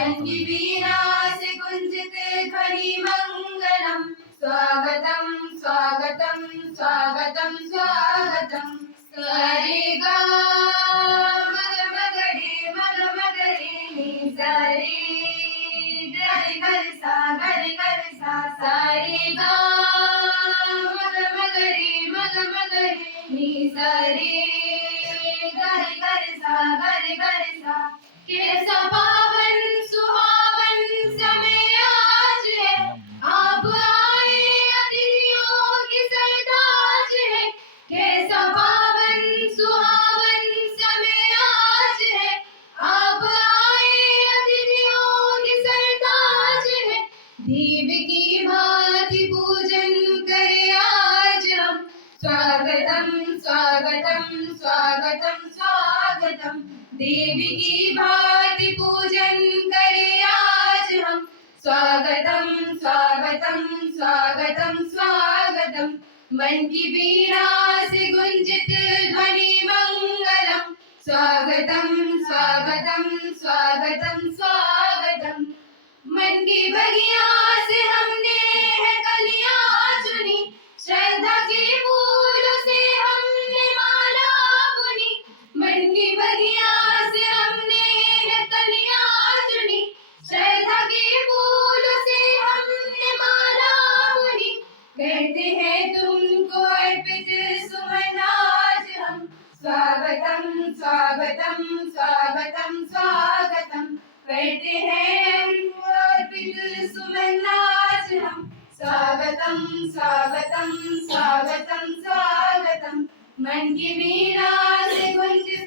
मन की वीणा से गुंजित ध्वनि मंगलम। स्वागतम स्वागतम स्वागतम स्वागतम। सरे गा मग मगरे मग मगरे नी सरे गरे गरे सा गरे गरे सा। सरे गा मग मगरे मग मगरे नी सरे गरे गरे सा गरे गरे सा। कैसा पावन सुहावन समय आज है, आप आए अतिथियों की सरताज है। कैसा पावन सुहावन समय आज है, आप आए अतिथियों की सरताज है। दीप की भांति पूजन करे आज हम। स्वागतम स्वागतम स्वागतम स्वागतम। देवी की भांति पूजन करे आज हम। स्वागतम स्वागतम स्वागतम स्वागतम। मन की वीणा से गुंजित ध्वनि मंगलम। स्वागतम स्वागतम स्वागतम स्वागतम। मन की बगिया से हमने है कलियां चुनी, श्रद्धा के फूलों से हमने माला बुनी। मन की बगिया से हमने है कलियां चुनी, श्रद्धा के फूलों से हमने माला बुनी। कहते हैं तुमको अर्पित सुमन आज हम। स्वागतम स्वागतम स्वागतम स्वागतम। कहते हैं तुमको अर्पित सुमन आज हम। स्वागतम स्वागतम स्वागतम स्वागतम। मन की वीणा से गुंजित